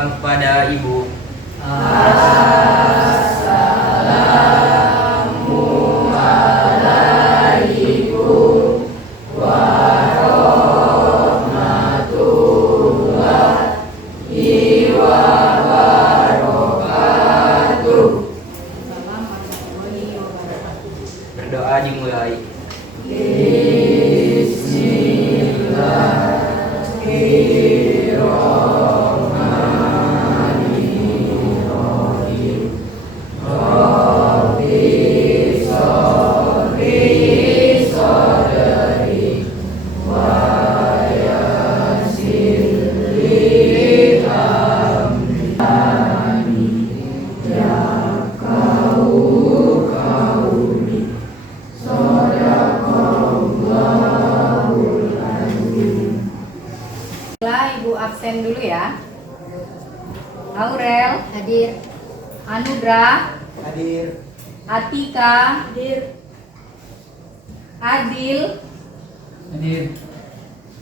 salam kepada Ibu. Berdoa dimulai. Ibu absen dulu ya. Aurel Hadir. Anugrah Hadir. Atika Hadir. Adil Hadir.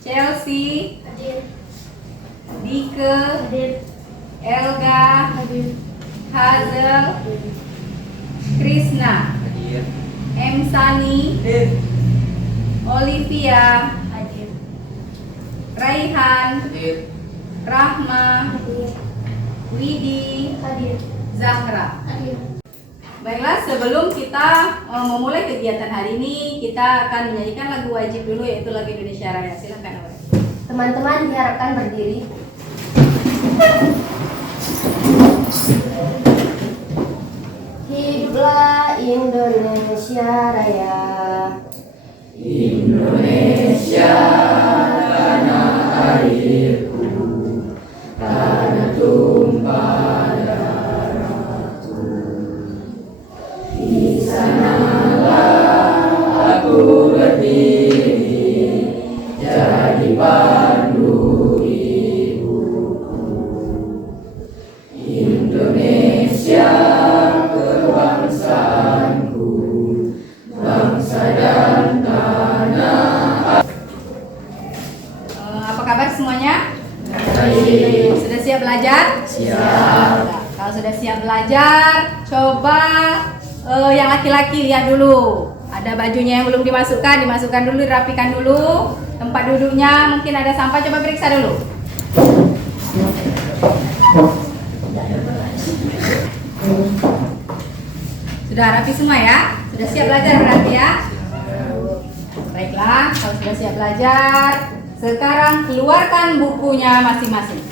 Chelsea Hadir. Dike Hadir. Elga Hadir. Hazel Krisna Hadir. M. Sani Hadir. Olivia Hadir. Raihan Hadir. Rahma Hadir. Widi Hadir. Zahra. Hadir. Baiklah, sebelum kita memulai kegiatan hari ini, kita akan menyanyikan lagu wajib dulu, yaitu lagu Indonesia Raya. Silakan, Aurel. Teman-teman diharapkan berdiri. Hiduplah Indonesia Raya. Apa kabar semuanya? Baik. Sudah siap belajar? Siap. Nah, kalau sudah siap belajar, coba yang laki-laki lihat dulu. Ada bajunya yang belum dimasukkan dulu, dirapikan dulu. Tempat duduknya mungkin ada sampah, coba periksa dulu. Sudah rapi semua ya? Sudah siap belajar berarti ya? Baiklah, kalau sudah siap belajar, sekarang keluarkan bukunya masing-masing.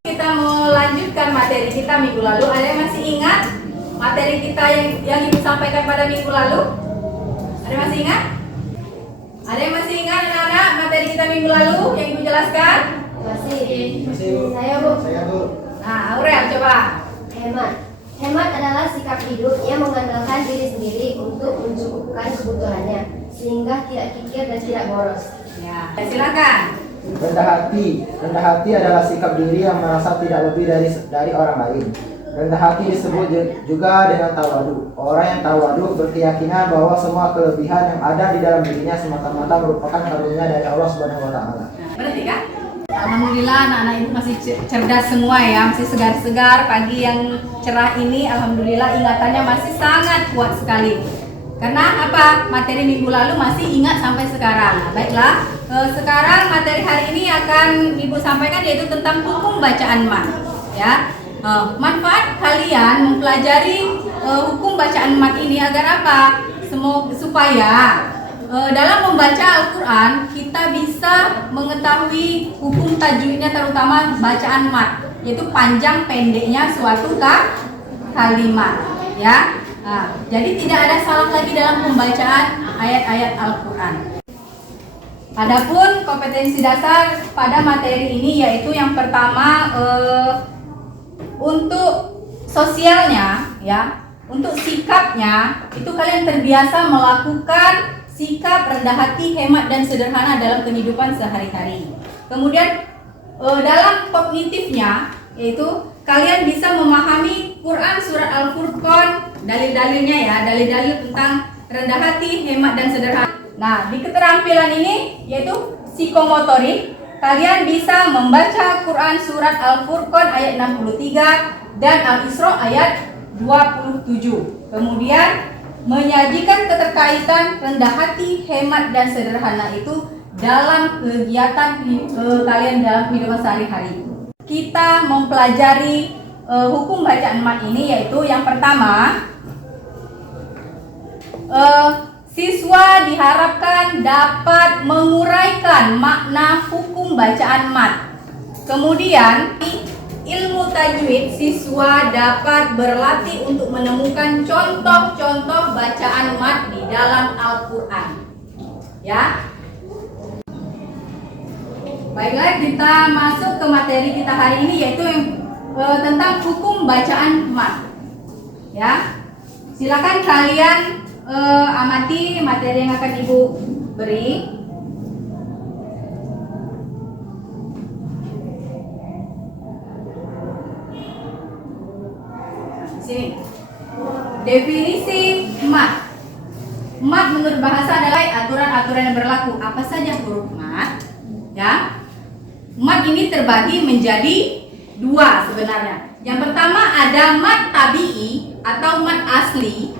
Kita melanjutkan materi kita minggu lalu. Ada yang masih ingat materi kita yang Ibu sampaikan pada minggu lalu? Ada yang masih ingat? Ada yang masih ingat anak-anak materi kita minggu lalu yang Ibu jelaskan? Masih. Masih, Bu. Saya, Bu. Saya, Bu. Nah, Aurel coba. Hemat. Hemat adalah sikap hidup yang mengandalkan diri sendiri untuk mencukupkan kebutuhannya, sehingga tidak kikir dan tidak boros. Ya, silakan. Rendah hati adalah sikap diri yang merasa tidak lebih dari orang lain. Rendah hati disebut juga dengan tawadu. Orang yang tawadu berkeyakinan bahwa semua kelebihan yang ada di dalam dirinya semata-mata merupakan karunia dari Allah Subhanahu wa taala. Berarti kan? Alhamdulillah anak-anak ibu masih cerdas semua ya, masih segar-segar. Pagi yang cerah ini alhamdulillah ingatannya masih sangat kuat sekali. Karena apa? Materi minggu lalu masih ingat sampai sekarang. Nah, baiklah, sekarang materi hari ini akan Ibu sampaikan yaitu tentang hukum bacaan mat. Ya, manfaat kalian mempelajari hukum bacaan mat ini agar apa? Supaya dalam membaca Al-Quran kita bisa mengetahui hukum tajwidnya, terutama bacaan mat, yaitu panjang pendeknya suatu kalimat. Ya. Nah, jadi tidak ada salah lagi dalam pembacaan ayat-ayat Al-Quran. Adapun kompetensi dasar pada materi ini yaitu yang pertama untuk sosialnya, ya, untuk sikapnya itu kalian terbiasa melakukan sikap rendah hati, hemat dan sederhana dalam kehidupan sehari-hari. Kemudian dalam kognitifnya yaitu kalian bisa memahami Quran surat Al-Furqan, dalil-dalilnya ya, dalil-dalil tentang rendah hati, hemat dan sederhana. Nah, di keterampilan ini yaitu psikomotorik, kalian bisa membaca Quran surat Al-Furqan ayat 63 dan Al-Isra ayat 27. Kemudian menyajikan keterkaitan rendah hati, hemat dan sederhana itu dalam kegiatan kalian dalam kehidupan sehari-hari. Kita mempelajari hukum bacaan mat ini, yaitu yang pertama, siswa diharapkan dapat menguraikan makna hukum bacaan mat. Kemudian ilmu tajwid, siswa dapat berlatih untuk menemukan contoh-contoh bacaan mat di dalam Al-Quran. Ya. Baiklah, kita masuk ke materi kita hari ini, yaitu tentang hukum bacaan mat. Ya. Silakan kalian amati materi yang akan Ibu beri. Sini. Definisi mat. Mat menurut bahasa adalah aturan-aturan yang berlaku. Apa saja huruf mat? Ya. Mat ini terbagi menjadi dua sebenarnya. Yang pertama ada mat tabi'i atau mat asli.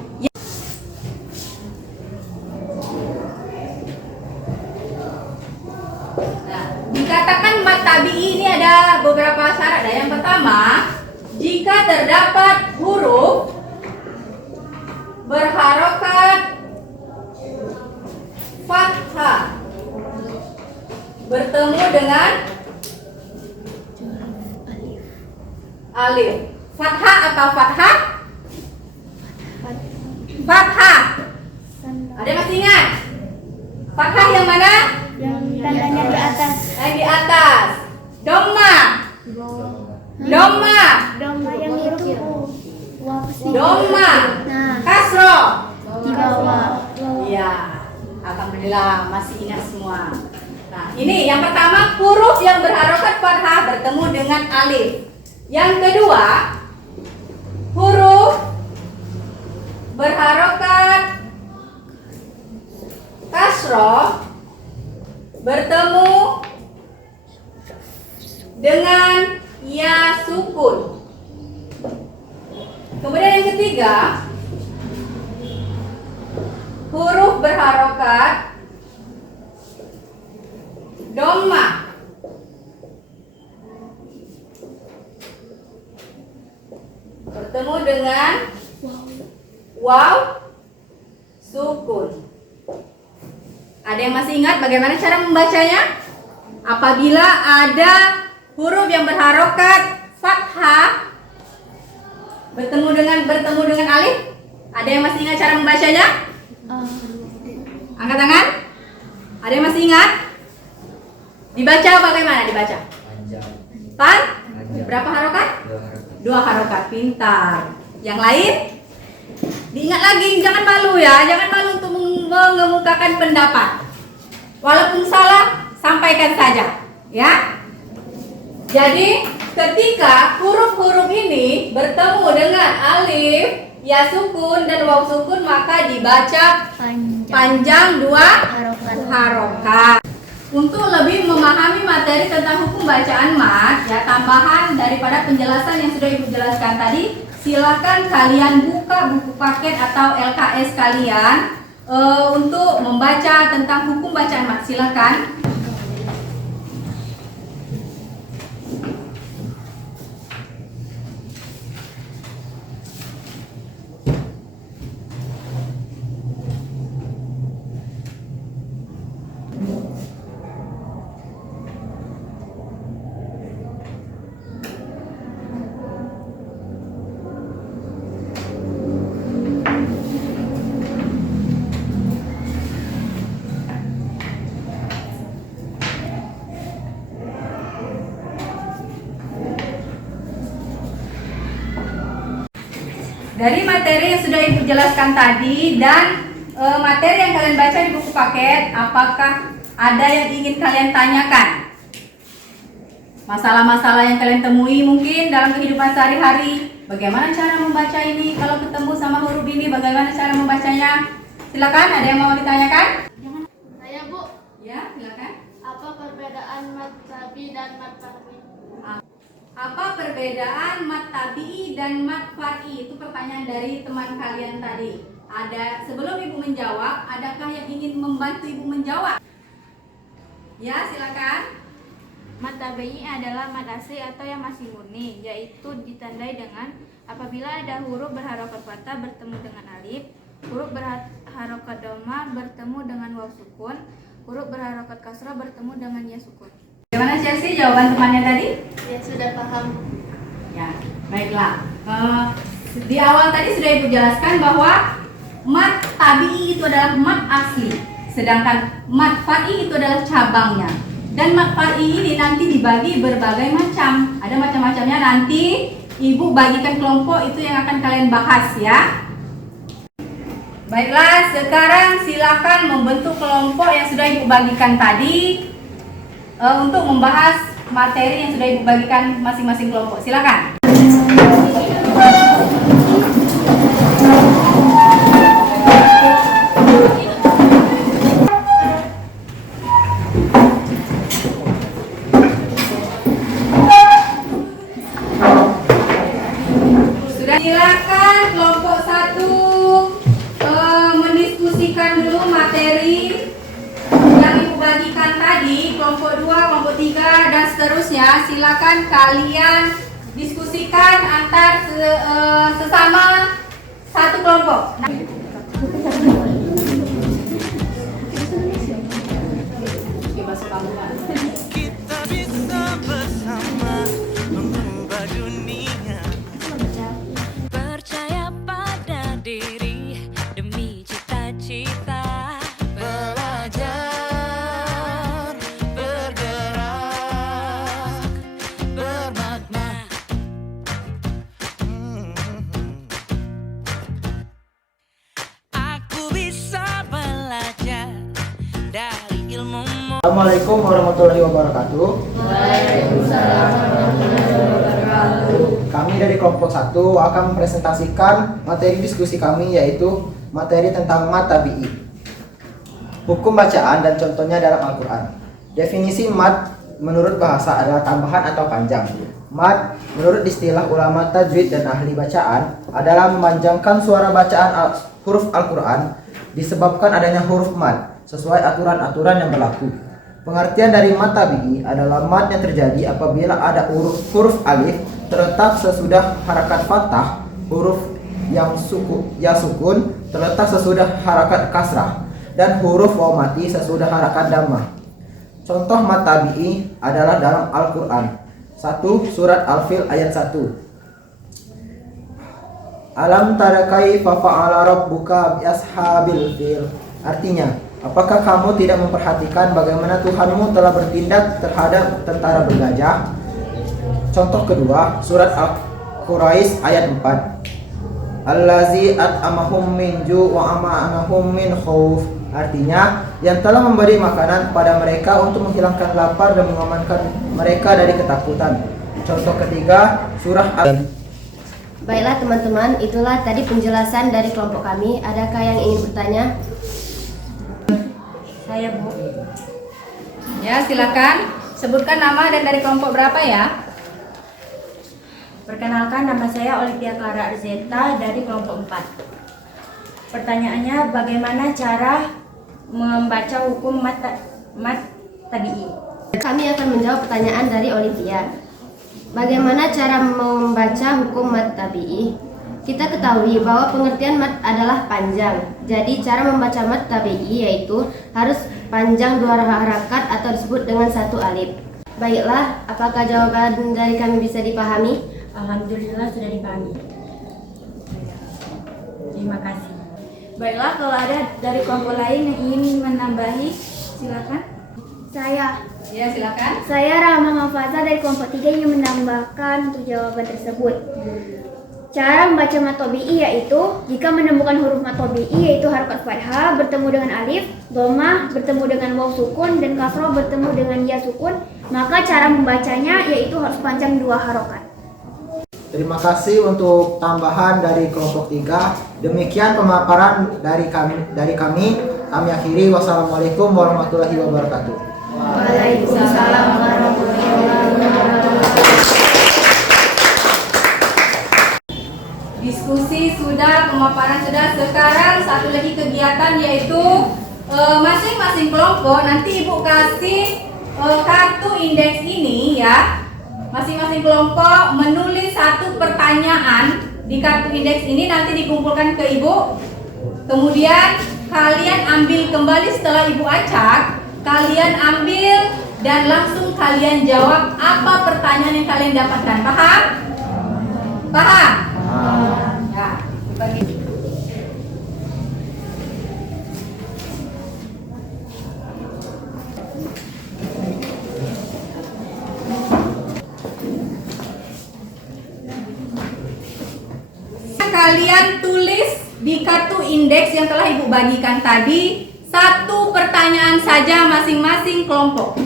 Nah, dikatakan mat tabi'i ini ada beberapa syarat. Yang pertama, jika terdapat huruf berharokat fathah bertemu dengan alif. Fathah atau fathah? Fathah. Ada yang masih ingat? Fathah yang mana? Yang tandanya di atas. Yang di atas. Dhamma. Dhamma. Doma yang huruf U. Dhamma. Nah, Kasro. di bawah. Iya. Alhamdulillah masih ingat semua. Nah, ini yang pertama, huruf yang berharokat fathah bertemu dengan alif. Yang kedua, huruf berharokat kasroh bertemu dengan ya sukun. Kemudian yang ketiga, huruf berharokat dhamma bertemu dengan waw sukun. Ada yang masih ingat bagaimana cara membacanya? Apabila ada huruf yang berharokat fathah bertemu dengan alif, ada yang masih ingat cara membacanya? Angkat tangan. Ada yang masih ingat? Dibaca bagaimana dibaca? Panjang. Berapa harokat? 2 harokat. 2 harokat. Pintar. Yang lain? Diingat lagi, jangan malu ya. Jangan malu untuk mengemukakan pendapat. Walaupun salah, sampaikan saja. Ya. Jadi, ketika huruf-huruf ini bertemu dengan alif, ya sukun dan waw sukun, maka dibaca panjang 2 harokat. Untuk lebih memahami materi tentang hukum bacaan mat, ya tambahan daripada penjelasan yang sudah Ibu jelaskan tadi, silahkan kalian buka buku paket atau LKS kalian untuk membaca tentang hukum bacaan mat. Silahkan. Dari materi yang sudah Ibu jelaskan tadi dan materi yang kalian baca di buku paket, apakah ada yang ingin kalian tanyakan? masalah-masalah yang kalian temui mungkin dalam kehidupan sehari-hari. Bagaimana cara membaca ini? Kalau ketemu sama huruf ini, bagaimana cara membacanya? Silakan, ada yang mau ditanyakan? Saya Bu, Ya, silakan. apa perbedaan mat tabi dan mat far'i? Apa perbedaan mat tabi'i dan mat far'i? Itu pertanyaan dari teman kalian tadi. Sebelum Ibu menjawab, adakah yang ingin membantu Ibu menjawab? Ya, silakan. Mat tabi'i adalah mat asli atau yang masih murni, yaitu ditandai dengan apabila ada huruf berharokat fathah bertemu dengan alif, huruf berharokat dhamma bertemu dengan waw sukun, huruf berharokat kasrah bertemu dengan ya sukun. Bagaimana Chelsea jawaban temannya tadi? Ya sudah paham. Ya, baiklah. Di awal tadi sudah Ibu jelaskan bahwa mat tabi'i itu adalah mat asli, sedangkan mat far'i itu adalah cabangnya. Dan mat far'i ini nanti dibagi berbagai macam. Ada macam-macamnya, nanti Ibu bagikan kelompok itu yang akan kalian bahas ya. Baiklah, sekarang silakan membentuk kelompok yang sudah Ibu bagikan tadi untuk membahas materi yang sudah Ibu bagikan masing-masing kelompok. Silakan. Silakan kelompok 1 mendiskusikan dulu materi yang Ibu bagikan tadi. Kelompok 2, kelompok 3 dan seterusnya. Silakan kalian diskusikan antar sesama satu kelompok. Kita bisa bersama mengubah dunia. Percaya pada diri demi cita-cita. Belajar, bergerak, bermakna. Aku bisa belajar dari ilmumu. Assalamualaikum warahmatullahi wabarakatuh. Kami dari kelompok 1 akan mempresentasikan materi diskusi kami, yaitu materi tentang mat tabi'i. Hukum bacaan dan contohnya dalam Al-Quran. Definisi mat menurut bahasa adalah tambahan atau panjang. Mat menurut istilah ulama tajwid dan ahli bacaan adalah memanjangkan suara bacaan huruf Al-Quran disebabkan adanya huruf mat sesuai aturan-aturan yang berlaku. Pengertian dari mat tabi'i adalah mat yang terjadi apabila ada huruf alif terletak sesudah harakat fathah, huruf yang sukun terletak sesudah harakat kasrah, dan huruf waw mati sesudah harakat dhammah. Contoh mat tabi'i adalah dalam Al-Quran. 1. Surat Al-Fil ayat 1. Alam tara kaifa fa'ala rabbuka bi ashabil fil. Artinya, apakah kamu tidak memperhatikan bagaimana Tuhanmu telah bertindak terhadap tentara bergajah? Contoh kedua, surat Al-Quraisy ayat 4. Allazi at'amahum min ju' wa amanahum min khauf. Artinya, yang telah memberi makanan kepada mereka untuk menghilangkan lapar dan mengamankan mereka dari ketakutan. Contoh ketiga, surah Baiklah teman-teman, itulah tadi penjelasan dari kelompok kami. Adakah yang ingin bertanya? Saya Bu. Ya, silakan sebutkan nama dan dari kelompok berapa ya. Perkenalkan, nama saya Olivia Clara Arzeta dari kelompok 4. Pertanyaannya, bagaimana cara membaca hukum mat tabi'i? Kami akan menjawab pertanyaan dari Olivia. Bagaimana cara membaca hukum mat tabi'i? Kita ketahui bahwa pengertian mat adalah panjang. Jadi cara membaca mat tabi'i yaitu harus panjang 2 harakat atau disebut dengan 1 alif. Baiklah, apakah jawaban dari kami bisa dipahami? Alhamdulillah sudah dipahami. Terima kasih. Baiklah, kalau ada dari kelompok lain yang ingin menambahi, silakan. Saya Ya, silakan. Rahma Mafaza dari kelompok 3 ingin menambahkan untuk jawaban tersebut. Cara membaca mat tabi'i yaitu jika menemukan huruf mat tabi'i yaitu harokat fathah bertemu dengan alif, dhammah bertemu dengan waw sukun, dan kasroh bertemu dengan ya sukun, maka cara membacanya yaitu harus panjang 2 harokat. Terima kasih untuk tambahan dari kelompok 3. Demikian pemaparan dari kami. Kami akhiri. Wassalamualaikum warahmatullahi wabarakatuh. Waalaikumsalam warahmatullahi wabarakatuh. Diskusi sudah, pemaparan sudah. Sekarang satu lagi kegiatan yaitu masing-masing kelompok nanti Ibu kasih kartu indeks ini ya. Masing-masing kelompok menulis satu pertanyaan di kartu indeks ini, nanti dikumpulkan ke Ibu. Kemudian kalian ambil kembali setelah Ibu acak, kalian ambil dan langsung kalian jawab apa pertanyaan yang kalian dapatkan. Paham? Paham? Ya, bagi. Kalian tulis di kartu indeks yang telah Ibu bagikan tadi satu pertanyaan saja masing-masing kelompok.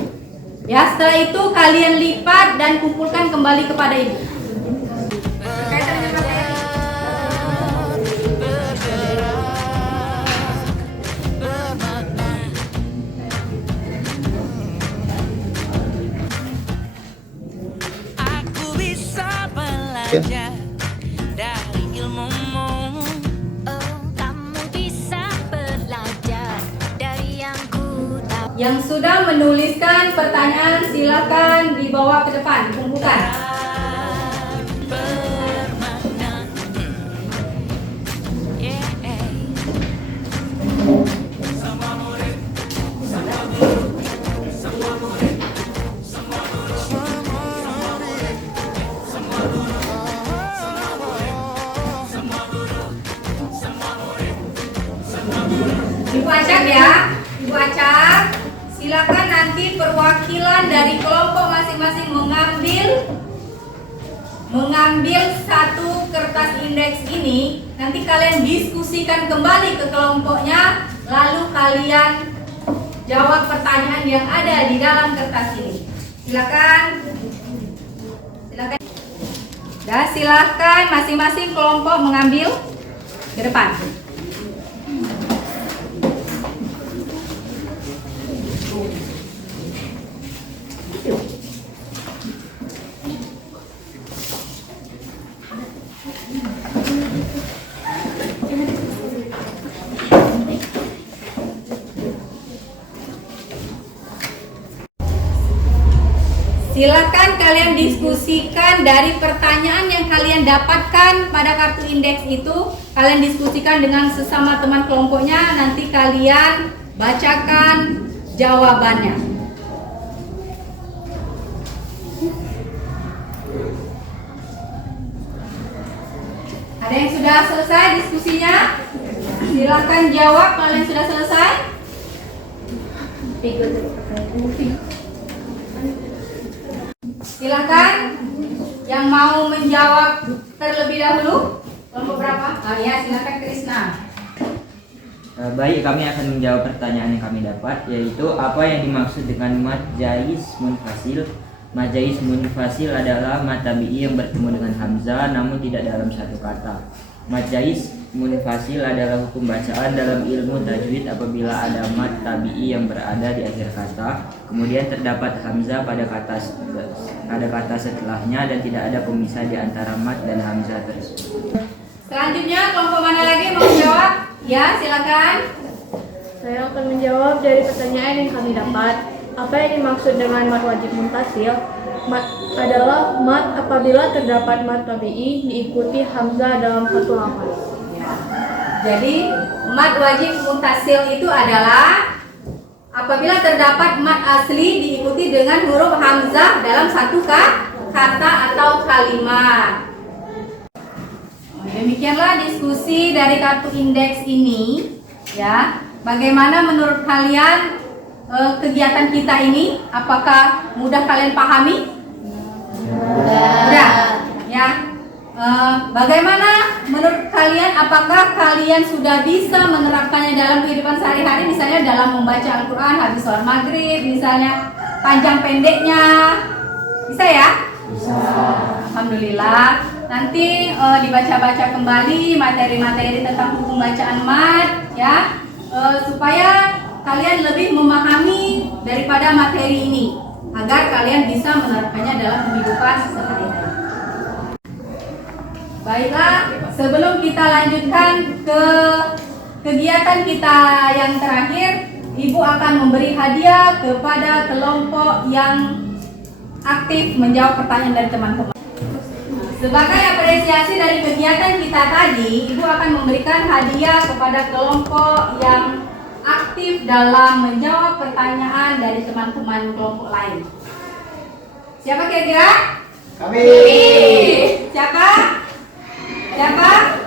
Ya, setelah itu kalian lipat dan kumpulkan kembali kepada Ibu. Berkaitan dengan apa ya? Aku bisa belajar dari ilmumu. Oh, kamu bisa belajar dari yang ku tahu. Yang sudah menuliskan pertanyaan silakan dibawa ke depan, kumpulkan. Bermakna. Yeah. Ibu acak ya, Ibu acak. Silakan nanti perwakilan dari kelompok masing-masing mengambil satu kertas indeks ini. Nanti kalian diskusikan kembali ke kelompoknya, lalu kalian jawab pertanyaan yang ada di dalam kertas ini. Silakan. Silakan. Dan silakan masing-masing kelompok mengambil ke depan. Silakan kalian diskusikan dari pertanyaan yang kalian dapatkan pada kartu indeks itu. Kalian diskusikan dengan sesama teman kelompoknya. Nanti kalian bacakan jawabannya. Ada yang sudah selesai diskusinya? Silakan jawab kalau yang sudah selesai. Silakan yang mau menjawab terlebih dahulu. Kelompok berapa? Ya, silakan Krisna. Baik, kami akan menjawab pertanyaan yang kami dapat, yaitu apa yang dimaksud dengan mad jais munfasil. Mad jais munfasil adalah mad tabi'i yang bertemu dengan hamzah namun tidak dalam satu kata. Mad jais munfasil adalah hukum bacaan dalam ilmu tajwid apabila ada mad tabi'i yang berada di akhir kata, kemudian terdapat hamzah pada kata setelahnya dan tidak ada pemisah di antara mad dan hamzah tersebut. Selanjutnya kelompok mana lagi mau menjawab? Ya, silakan. Saya akan menjawab dari pertanyaan yang kami dapat. Apa yang dimaksud dengan mad wajib muntasil? Mad adalah mad apabila terdapat mad tabi'i diikuti hamzah dalam satu lafaz. Jadi mad wajib muntasil itu adalah apabila terdapat mad asli diikuti dengan huruf hamzah dalam satu kata atau kalimat. Demikianlah diskusi dari kartu indeks ini, ya. Bagaimana menurut kalian kegiatan kita ini? Apakah mudah kalian pahami? Mudah, ya. Bagaimana menurut kalian? Apakah kalian sudah bisa menerapkannya dalam kehidupan sehari-hari? Misalnya dalam membaca Al-Quran habis sholat maghrib, misalnya panjang pendeknya, bisa ya? Bisa. Alhamdulillah. Nanti dibaca-baca kembali materi-materi tentang hukum bacaan mat, ya, supaya kalian lebih memahami daripada materi ini, agar kalian bisa menerapkannya dalam kehidupan sehari-hari. Baiklah, sebelum kita lanjutkan ke kegiatan kita yang terakhir, Ibu akan memberi hadiah kepada kelompok yang aktif menjawab pertanyaan dari teman-teman. Sebagai apresiasi dari kegiatan kita tadi, Ibu akan memberikan hadiah kepada kelompok yang aktif dalam menjawab pertanyaan dari teman-teman kelompok lain. Siapa kira-kira? Kami. Siapa? Siapa?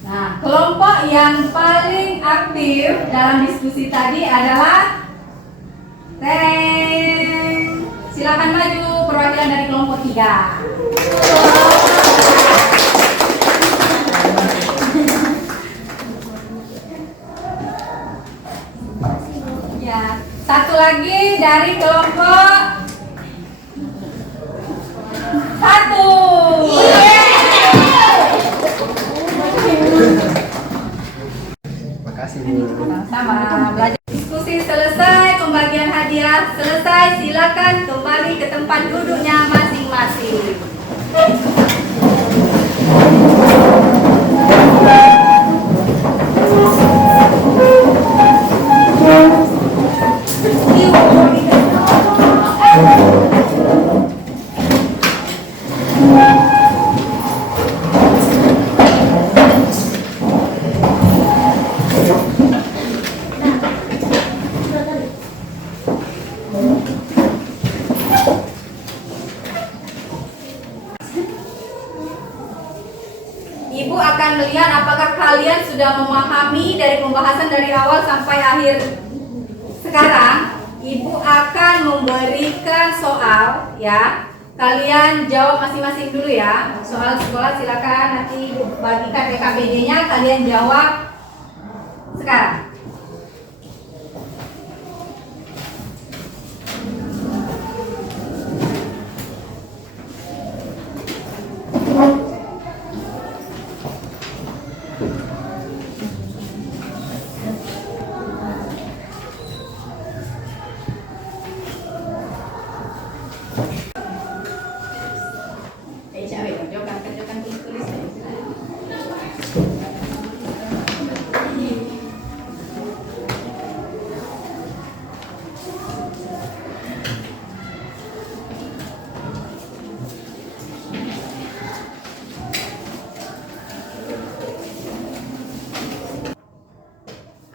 Nah, kelompok yang paling aktif dalam diskusi tadi adalah Tereng. Silakan maju perwakilan dari kelompok 3. Ya, satu lagi dari kelompok 1. Makasih Bu. Sama belajar. Diskusi selesai, pembagian hadiah selesai. Silakan kembali ke tempat duduknya masing-masing. Ibu akan melihat apakah kalian sudah memahami dari pembahasan dari awal sampai akhir. Sekarang Ibu akan memberikan soal, ya. Kalian jawab masing-masing dulu ya. Soal sekolah silakan nanti bagikan PKBD-nya, kalian jawab sekarang.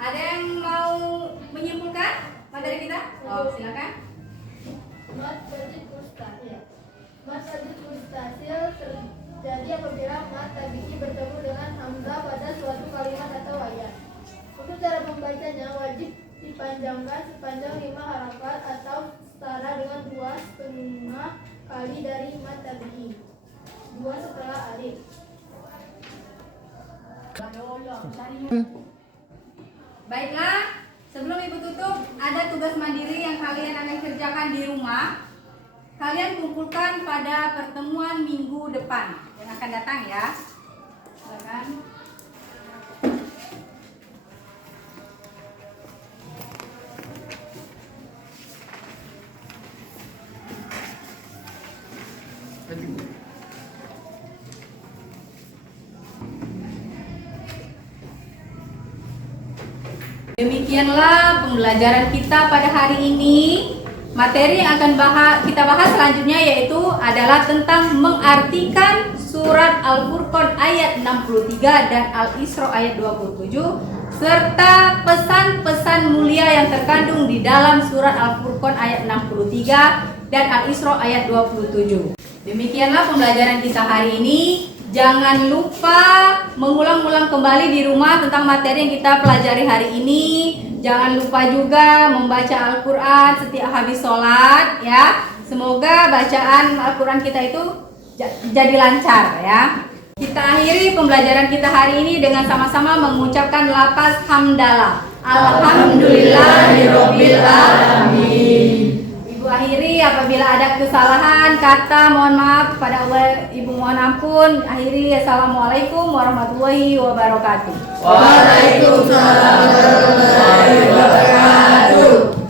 Ada yang mau menyimpulkan materi kita? Oh, silakan. Mat wajib mustasil. Mat wajib mustasil terjadi apabila mat tabi'i bertemu dengan hamzah pada suatu kalimat atau ayat. Untuk cara membacanya wajib dipanjangkan sepanjang 5 harakat atau setara dengan 2,5 kali dari mat tabi'i. 2 setelah alif. Baiklah, sebelum Ibu tutup, ada tugas mandiri yang kalian akan kerjakan di rumah. Kalian kumpulkan pada pertemuan minggu depan yang akan datang ya. Silakan. Demikianlah pembelajaran kita pada hari ini. Materi yang akan kita bahas selanjutnya yaitu adalah tentang mengartikan surat Al-Furqan ayat 63 dan Al-Isra ayat 27 serta pesan-pesan mulia yang terkandung di dalam surat Al-Furqan ayat 63 dan Al-Isra ayat 27. Demikianlah pembelajaran kita hari ini. Jangan lupa mengulang-ulang kembali di rumah tentang materi yang kita pelajari hari ini. Jangan lupa juga membaca Al-Quran setiap habis sholat ya. Semoga bacaan Al-Quran kita itu jadi lancar ya. Kita akhiri pembelajaran kita hari ini dengan sama-sama mengucapkan lafaz hamdalah. Alhamdulillahirabbil alamin. Ibu akhiri apabila ada kesalahan kata mohon maaf kepada Allah, Ibu mohon ampun. Akhiri assalamualaikum warahmatullahi wabarakatuh. Waalaikumsalam warahmatullahi wabarakatuh.